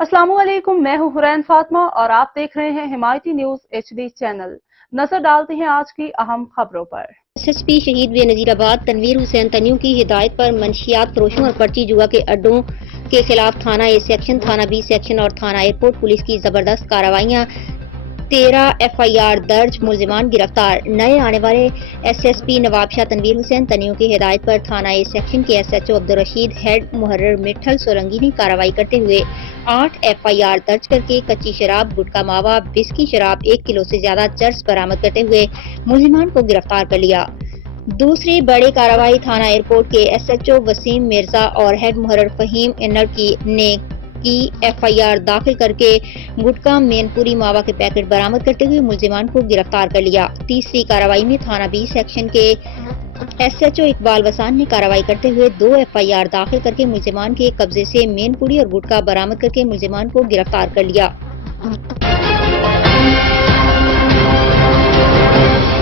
अस्सलाम वालेकुम, मैं हूं हुरैन फातिमा और आप देख रहे हैं हिमायती न्यूज HD चैनल। नजर डालते हैं आज की अहम खबरों पर। SSP शहीद व नजीराबाद तनवीर हुसैन तनियों की हिदायत पर मंशियात फरोशों और पर्ची जुआ के अड्डों के खिलाफ थाना ए सेक्शन, थाना बी सेक्शन और थाना एयरपोर्ट पुलिस की जबरदस्त कार्रवाइयां। 13 FIR दर्ज, मुलजिमान गिरफ्तार। नए आने वाले SSP नवाब शाह तनवीर हुसैन तनियों की हिदायत पर थाना ए सेक्शन के SHO अब्दुल रशीद, हेड मुहर्रर मिठल सोलंगी ने कार्रवाई करते हुए 8 FIR दर्ज करके कच्ची शराब, गुटखा मावा, बिस्की शराब, 1 किलो से ज्यादा चर्स बरामद करते हुए मुलजिमान को गिरफ्तार कर लिया। दूसरी बड़ी कार्रवाई थाना एयरपोर्ट के SHO वसीम मिर्जा और हेड मुहर्रर फहीम इनर ने की FIR दाखिल करके गुटखा, मैनपुरी मावा के पैकेट बरामद करते हुए मुलजिमान को गिरफ्तार कर लिया। तीसरी कार्रवाई में थाना बी सेक्शन के SHO इकबाल वसान ने कार्रवाई करते हुए 2 FIR दाखिल करके मुलजिमान के कब्जे से मैनपुरी और गुटखा बरामद करके मुलजिमान को गिरफ्तार कर लिया।